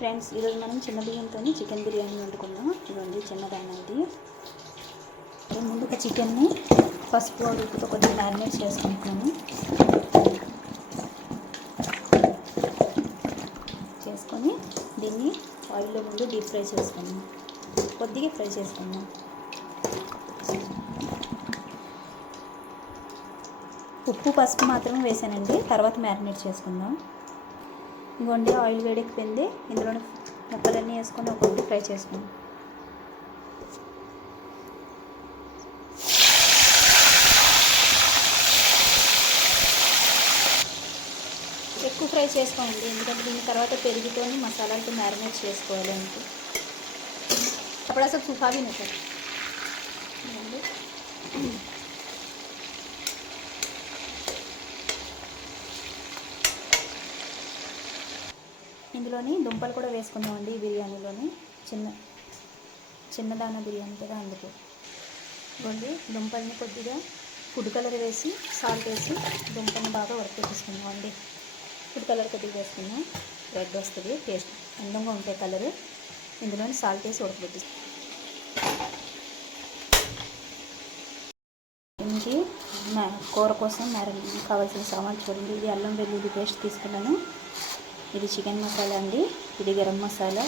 Friends ఈరోజు మనం చిన్న బియ్యంతో చికెన్ బిర్యానీ వండుకుందాం. ఇదండి చిన్నదాన్ని ఇది. ముందుగా చికెన్ని పసుపు ఉప్పుతో కొద్దిగా మ్యారినేట్ చేసుకుంటున్నాను. చేసుకొని దీన్ని ఆయిల్లో ముందు డీప్ ఫ్రై చేసుకుందాం. కొద్దిగా ఫ్రై చేసుకుందాం. ఉప్పు పసుపు మాత్రమే వేసానండి. తర్వాత మ్యారినేట్ చేసుకుందాం. ఇంకోండి ఆయిల్ వేడెక్కిపోయింది. ఇందులో ముక్కలన్నీ వేసుకొని ఒక్కొక్కటి ఫ్రై చేసుకుందాం. ఎక్కువ ఫ్రై చేసుకోండి. ఎందుకంటే దీని తర్వాత పెరుగుతోని మసాలాలతో మ్యారినేట్ చేసుకోవాలి అంటే అప్పుడు అసలు సుఖా भी ఇందులోని దుంపలు కూడా వేసుకుందామండి ఈ బిర్యానీలోని. చిన్న చిన్నదాన బిర్యానీ కదా అందుకు. ఇవ్వండి దుంపల్ని కొద్దిగా ఫుడ్ కలర్ వేసి సాల్ట్ వేసి దుంపల్ని బాగా ఉడకెట్టిస్తున్నాం అండి ఫుడ్ కలర్ కొద్దిగా వేసుకున్నాం రెడ్ వస్తుంది టేస్ట్ అందంగా ఉంటాయి కలర్. ఇందులోని సాల్ట్ వేసి ఉడకబెట్టిస్తాం. ఇంటి కూర కోసం మరి కావాల్సిన సామాన్లు చూడండి. ఇది అల్లం వెల్లుల్లి పేస్ట్ తీసుకున్నాను. ఇది చికెన్ మసాలా అండి. ఇది గరం మసాలా.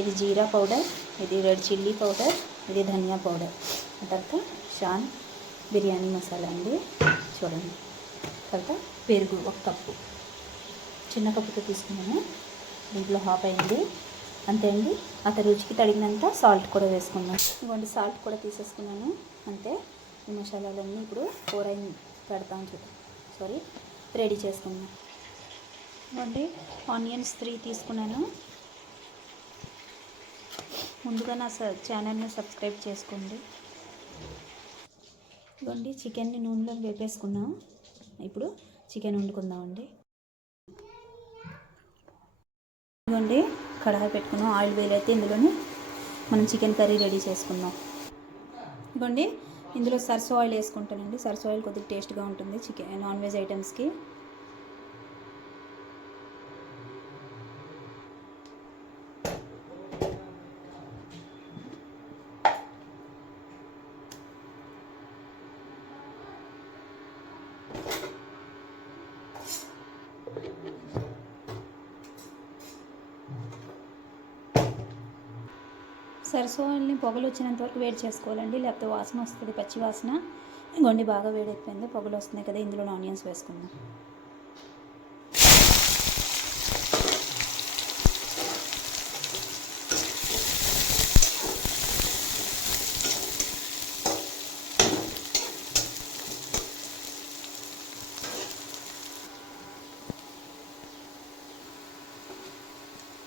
ఇది జీరా పౌడర్. ఇది రెడ్ చిల్లీ పౌడర్. ఇది ధనియా పౌడర్. తర్వాత షాన్ బిర్యానీ మసాలా అండి. చూడండి. తర్వాత పెరుగు ఒక కప్పు. చిన్న కప్పుతో తీసుకున్నాను. దీంట్లో హాఫ్ అయింది. అంతే అండి. అత రుచికి తగినంత సాల్ట్ కూడా వేసుకున్నాను. ఇవ్వండి సాల్ట్ కూడా తీసేసుకున్నాను. అంతే. ఈ మసాలాలన్నీ ఇప్పుడు కూర అయిన పెడతాం చూద్దాం సారీ రెడీ చేసుకున్నాను ఇవ్వండి. ఆనియన్స్ త్రీ తీసుకున్నాను. ముందుగా నా ఛానల్ని సబ్స్క్రైబ్ చేసుకోండి. ఇవ్వండి చికెన్ని నూనెలో వేపేసుకున్నాం ఇప్పుడు చికెన్ వండుకుందామండి. ఇవ్వండి కడాయి పెట్టుకున్నాం. ఆయిల్ వేలైతే ఇందులోనే మనం చికెన్ కర్రీ రెడీ చేసుకుందాం. ఇవ్వండి ఇందులో సర్సో ఆయిల్ వేసుకుంటానండి. సర్సో ఆయిల్ కొద్దిగా టేస్ట్గా ఉంటుంది చికెన్ నాన్ వెజ్ ఐటమ్స్కి. సరసోల్ని పొగలు వచ్చినంత వరకు వేడి చేసుకోవాలండి. లేకపోతే వాసన వస్తుంది పచ్చి వాసన. గొండి బాగా వేడైపోయింది పొగలు వస్తున్నాయి కదా ఇందులో ఆనియన్స్ వేసుకుందాం.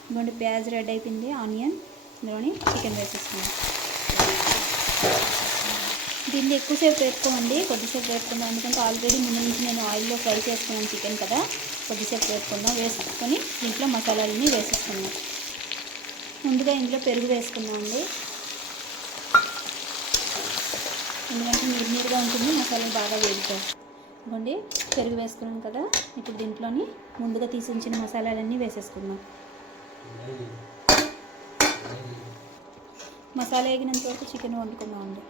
ఇదిగోండి ప్యాజ్ రెడ్ అయిపోయింది ఆనియన్. ఇందులోని చికెన్ వేసేసుకున్నాం దీన్ని ఎక్కువసేపు వేసుకోండి కొద్దిసేపు వేసుకుందాం ఎందుకంటే ఆల్రెడీ ముందు నుంచి నేను ఆయిల్లో ఫ్రై చేసుకున్నాను చికెన్ కదా. కొద్దిసేపు వేసుకుందాం వేసుకొని దీంట్లో మసాలాలన్నీ వేసేసుకున్నాం ముందుగా ఇందులో పెరుగు వేసుకున్నాం అండి ఎందుకంటే నీరు నీరుగా ఉంటుంది. మసాలాలు బాగా వేగుతాయి. పెరుగు వేసుకున్నాం కదా. ఇప్పుడు దీంట్లోని ముందుగా తీసి ఉంచిన మసాలాలన్నీ వేసేసుకుందాం. మసాలా వేగినంత వరకు చికెన్ వండుకున్నామండి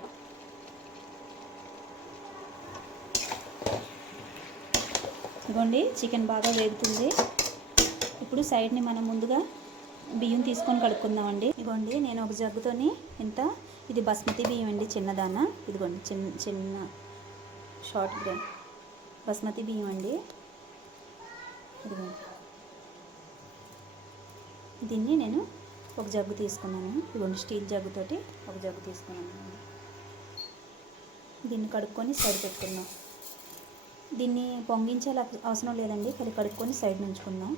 ఇదిగోండి చికెన్ బాగా వేగుతుంది. ఇప్పుడు సైడ్ని మనం ముందుగా బియ్యం తీసుకొని కడుక్కుందామండి. ఇదిగోండి నేను ఒక జగ్గుతోని ఇంత ఇది బస్మతి బియ్యం అండి చిన్నదాన. ఇదిగోండి చిన్న చిన్న షార్ట్ గ్రైన్ బస్మతి బియ్యం అండి. ఇదిగోండి. దీన్ని నేను ఒక జగ్గు తీసుకున్నాను. ఇదిగోండి స్టీల్ జగ్గుతోటి ఒక జగ్గు తీసుకున్నాను. దీన్ని కడుక్కొని సైడ్ పెట్టుకుందాం. దీన్ని పొంగించాలి అవసరం లేదండి. కానీ కడుక్కొని సైడ్ నుంచుకుందాం.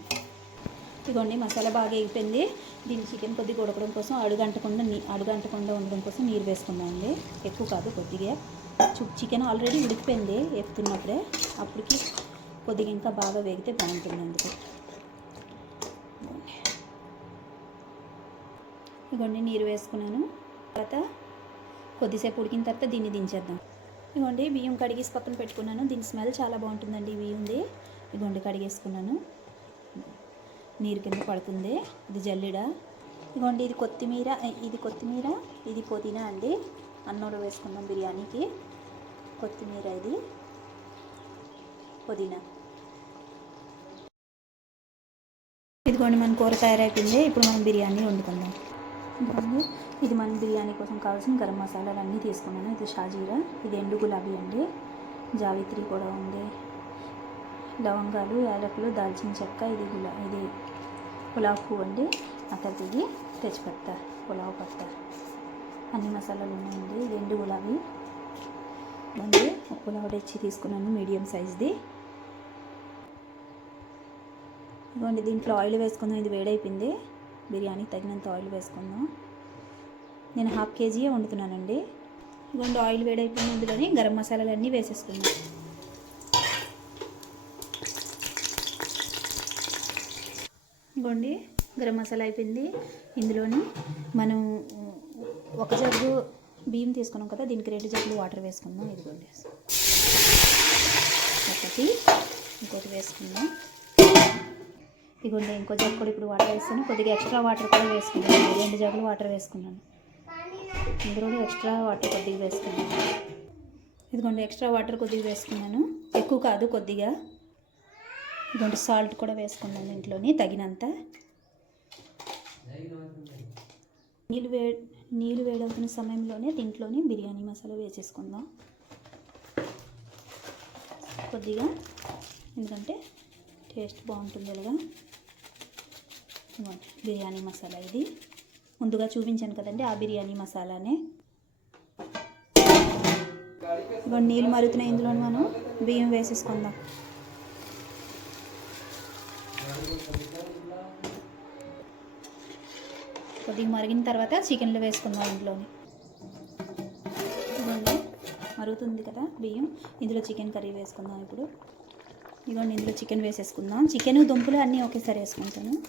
ఇదిగోండి మసాలా బాగా ఎగిపోయింది దీన్ని చికెన్ కొద్దిగా ఉడకడం కోసం అడుగంటకుండా నీ అడుగంటకుండా ఉండడం కోసం నీరు వేసుకుందాం అండి. ఎక్కువ కాదు కొద్దిగా. చికెన్ ఆల్రెడీ ఉడికిపోయింది ఎత్తున్నప్పుడే అప్పటికి కొద్దిగా ఇంకా బాగా వేగితే బాగుంటుంది అందుకు. ఇగోండి నీరు వేసుకున్నాను. తర్వాత కొద్దిసేపు ఉడికిన తర్వాత దీన్ని దించేద్దాం. ఇదిగోండి బియ్యం కడిగేసి పక్కన పెట్టుకున్నాను. దీని స్మెల్ చాలా బాగుంటుందండి ఈ బియ్యంది ఇగోండి కడిగేసుకున్నాను. నీరు కింద పడుతుంది. ఇది జల్లిడ? ఇదిగోండి ఇది కొత్తిమీర ఇది కొత్తిమీర ఇది పుదీనా అండి. అన్నంలో వేసుకుందాం బిర్యానీకి. కొత్తిమీర ఇది. పుదీనా. ఇదిగోండి మన కూర తయారైపోయింది. ఇప్పుడు మనం బిర్యానీ వండుకుందాం. ఇదిగోండి ఇది మన బిర్యానీ కోసం కావాల్సిన గరం మసాలాలు అన్నీ తీసుకున్నాను. ఇది షాజీరా ఇది ఎండు గులాబీ అండి. జావిత్రి కూడా ఉంది. లవంగాలు యాలకులు దాల్చిన చెక్క ఇది గులా ఇది పులావ్ పువ్వు అండి. అక్కడ ఇది తెచ్చిపెట్ట పులావ్ పట్ట. అన్ని మసాలాలు ఉన్నాయండి. ఇది ఎండు గులాబీ. అండి పులావ్ తెచ్చి తీసుకున్నాను మీడియం సైజ్ది. ఇదిగోండి దీంట్లో ఆయిల్ వేసుకుందాం. ఇది వేడైపోయింది. బిర్యానీ తగినంత ఆయిల్ వేసుకుందాం. నేను హాఫ్ కేజీయే వండుతున్నానండి. ఇదిగోండి ఆయిల్ వేడైపోయిన ఇందులోని గరం మసాలాలన్నీ వేసేసుకుందాం. ఇదిగోండి గరం మసాలా అయిపోయింది. ఇందులోని మనం ఒక జగ్గు బియ్యం తీసుకున్నాం కదా దీనికి రెండు జగ్గులు వాటర్ వేసుకుందాం. ఇదిగోండి. ఒకటి ఇంకోటి వేసుకుందాం. ఇదిగోండి ఇంకో జగ్గు కూడా ఇప్పుడు వాటర్ వేస్తాను కొద్దిగా ఎక్స్ట్రా వాటర్ కూడా వేసుకున్నాను. రెండు జగ్గులు వాటర్ వేసుకున్నాను. ఇందులో ఎక్స్ట్రా వాటర్ కొద్దిగా వేసుకున్నాను. ఇదిగోండి ఎక్స్ట్రా వాటర్ కొద్దిగా వేసుకున్నాను. ఎక్కువ కాదు కొద్దిగా. ఇదిగోండి సాల్ట్ కూడా వేసుకున్నాను ఇంట్లోని తగినంత. నీళ్ళు వే నీళ్ళు వేడవుతున్న సమయంలోనే దీంట్లోని బిర్యానీ మసాలా వేసేసుకుందాం. కొద్దిగా. ఎందుకంటే టేస్ట్ బాగుంటుంది అలాగా బిర్యానీ మసాలా ఇది. ముందుగా చూపించాను కదండి ఆ బిర్యానీ మసాలానే. ఇప్పుడు నీళ్ళు మరుగుతున్నాయి ఇందులో మనం. బియ్యం వేసేసుకుందాం. కొద్దిగా మరిగిన తర్వాత చికెన్లో వేసుకుందాం ఇంట్లోని. ఇదిగోండి మరుగుతుంది కదా బియ్యం. ఇందులో చికెన్ కర్రీ వేసుకుందాం ఇప్పుడు. ఇదిగోండి ఇందులో చికెన్ వేసేసుకుందాం. చికెన్ దుంపలు అన్నీ ఒకేసారి వేసుకుంటాను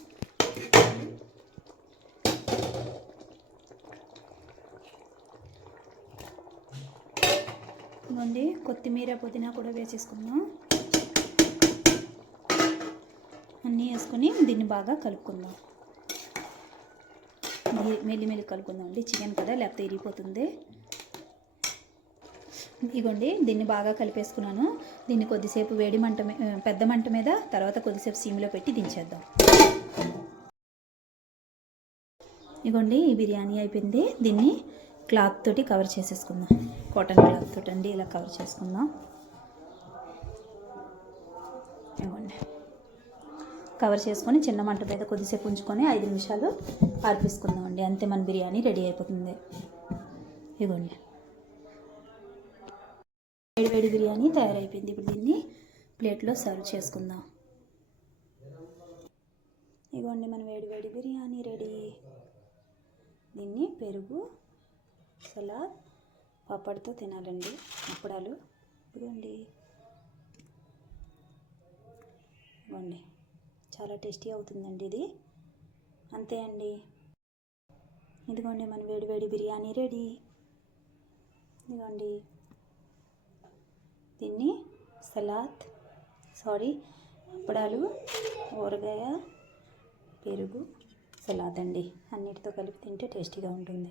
ఇదిగోండి కొత్తిమీర పుదీనా కూడా వేసేసుకుందాం. అన్నీ వేసుకొని దీన్ని బాగా కలుపుకుందాం. మెల్లి- మెల్లి కలుపుకుందాం అండి. చికెన్ కదా లేకపోతే ఇరిగిపోతుంది. ఇగోండి దీన్ని బాగా కలిపేసుకున్నాను. దీన్ని కొద్దిసేపు వేడి మంట పెద్ద మంట మీద తర్వాత కొద్దిసేపు సీమ్లో పెట్టి దించేద్దాం. ఇగోండి ఈ బిర్యానీ అయిపోయింది. దీన్ని క్లాత్ తోటి కవర్ చేసేసుకుందాం. కాటన్ క్లాత్ తోటండి ఇలా కవర్ చేసుకుందాం. ఇవ్వండి. కవర్ చేసుకొని చిన్న మంట మీద కొద్దిసేపు ఉంచుకొని ఐదు నిమిషాలు ఆర్పిసుకుందామండి. అంతే మన బిర్యానీ రెడీ అయిపోతుంది. ఇదిగోండి వేడి వేడి బిర్యానీ తయారైపోయింది. ఇప్పుడు దీన్ని ప్లేట్లో సర్వ్ చేసుకుందాం. ఇదిగోండి మన వేడి వేడి బిర్యానీ రెడీ. దీన్ని పెరుగు సలాద్ పప్పడితో తినాలండి. అప్పడాలు. ఇదిగోండి. ఇవ్వండి చాలా టేస్టీ అవుతుందండి ఇది. అంతే అండి. ఇదిగోండి మన వేడి వేడి బిర్యానీ రెడీ. ఇదిగోండి. దీన్ని సలాద్ సారీ అప్పడాలు ఊరగాయ పెరుగు సలాద్ అండి అన్నిటితో కలిపి తింటే టేస్టీగా ఉంటుంది.